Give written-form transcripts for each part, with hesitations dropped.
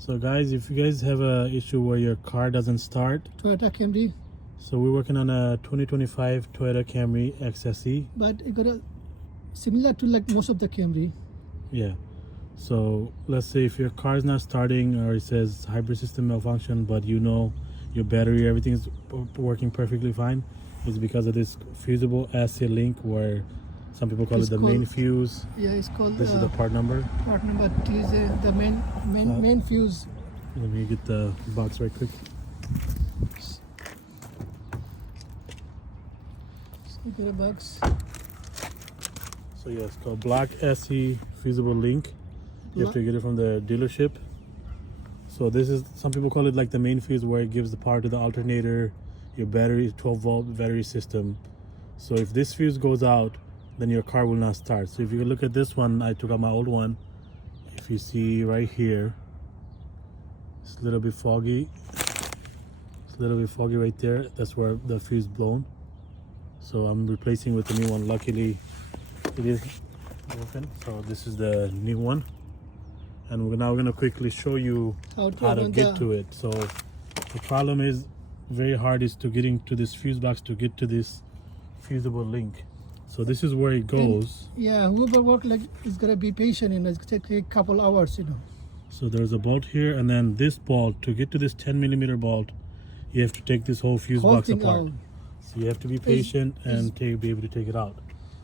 So guys, if you guys have a issue where your car doesn't start, Toyota Camry, so we're working on a 2025 Toyota Camry XSE. but it got a similar to like most of the Camry. Yeah. So let's say if your car is not starting or it says hybrid system malfunction, but you know your battery, everything is working perfectly fine, it's because of this fusible acid link where some people call it the main fuse. Yeah, it's called. This is the part number. Part number T is the main fuse. Let me get the box right quick. You get a box. So yeah, it's called Black SE fusible link. You have to get it from the dealership. So this is, some people call it like the main fuse where it gives the power to the alternator, your battery, 12-volt battery system. So if this fuse goes out, then your car will not start. So if you look at this one, I took out my old one. If you see right here, it's a little bit foggy. It's a little bit foggy right there. That's where the fuse blown. So I'm replacing with the new one. Luckily, it is open. So this is the new one. And we're now going to quickly show you how to get to it. So the problem is very hard is to getting to this fuse box to get to this fusible link. So this is where it goes. And, yeah, whoever work like is gonna be patient, it's gonna take a couple hours, So there's a bolt here, and then this bolt, to get to this 10mm bolt, you have to take this whole fuse box apart. Out. So you have to be patient and be able to take it out.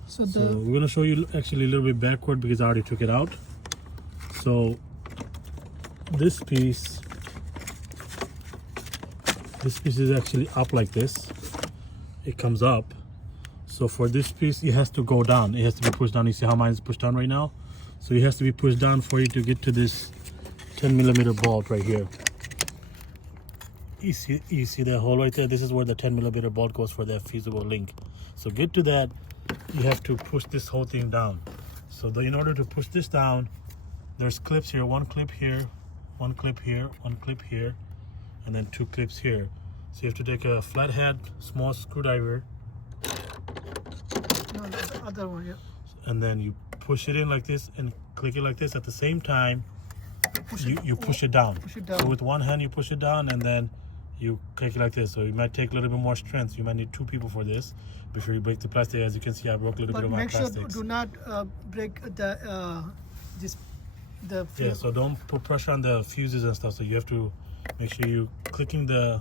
So we're gonna show you actually a little bit backward because I already took it out. So this piece is actually up like this. It comes up. So for this piece, it has to go down. It has to be pushed down. You see how mine is pushed down right now? So it has to be pushed down for you to get to this 10mm bolt right here. You see that hole right there? This is where the 10mm bolt goes for that fusible link. So get to that, you have to push this whole thing down. So in order to push this down, there's clips here, one clip here, one clip here, one clip here, and then two clips here. So you have to take a flathead, small screwdriver, the other one, yeah. And then you push it in like this and click it like this. At the same time, you push it down. So with one hand you push it down and then you click it like this. So it might take a little bit more strength. You might need two people for this before you break the plastic. As you can see, I broke a little bit of my plastics. But make sure do not break the yeah, so don't put pressure on the fuses and stuff. So you have to make sure you clicking the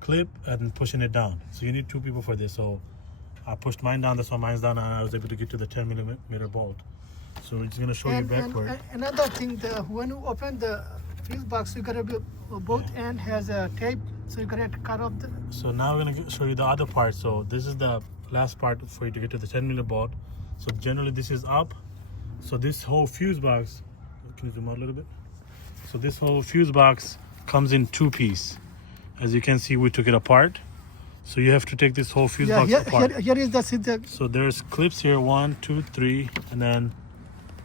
clip and pushing it down. So you need two people for this. So I pushed mine down, that's why mine's down, and I was able to get to the 10mm bolt. So it's going to show you backward. And another thing, when you open the fuse box, you gotta be both end has a tape, so you gotta cut off the. So now we're going to show you the other part. So this is the last part for you to get to the 10mm bolt. So generally this is up. So this whole fuse box, can you zoom out a little bit? So this whole fuse box comes in two pieces. As you can see, we took it apart. So you have to take this whole fuse box apart. Here is the. So there's clips here, 1, 2, 3, and then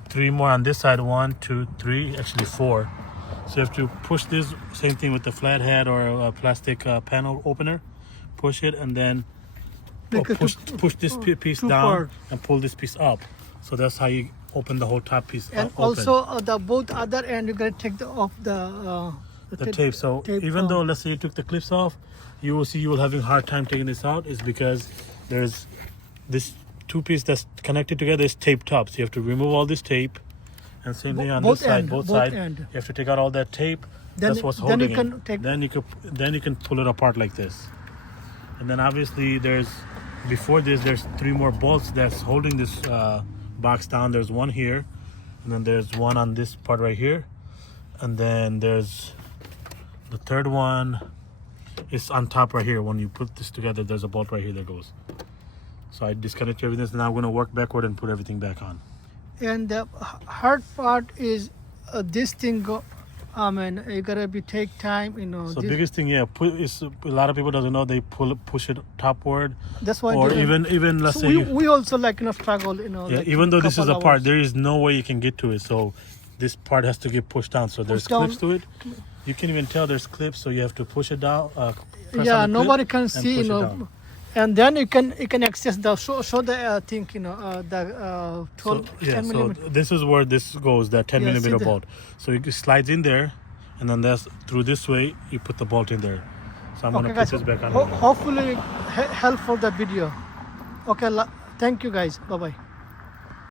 3 more on this side, 1, 2, 3, actually 4. So you have to push this, same thing with the flathead or a plastic panel opener. Push it and then push this piece down and pull this piece up. So that's how you open the whole top piece. And also the both other end you gotta take off the tape. So even though let's say you took the clips off, you will see you will having a hard time taking this out is because there's this two piece that's connected together is taped up. So you have to remove all this tape, and same thing on this side, both sides. You have to take out all that tape. That's what's holding it. Then you can pull it apart like this. And then obviously there's 3 more bolts that's holding this box down. There's one here, and then there's one on this part right here, and then there's the third one is on top right here. When you put this together, there's a bolt right here that goes. So I disconnect everything. So now I'm going to work backward and put everything back on. And the hard part is this thing. You gotta take time, So biggest thing, is a lot of people doesn't know they push it topward. That's why. Or even let's say we also struggle, Yeah, like even though this is a part, there is no way you can get to it. So this part has to get pushed down. So there's clips to it. You can even tell there's clips, so you have to push it down. Yeah, nobody can see, and then you can access the show the thing, the 12 10 so this is where this goes, the 10mm bolt. So it slides in there, and then that's through this way you put the bolt in there. So I'm Okay, gonna guys. put this back on. Hopefully help for the video. Okay, thank you guys. Bye bye.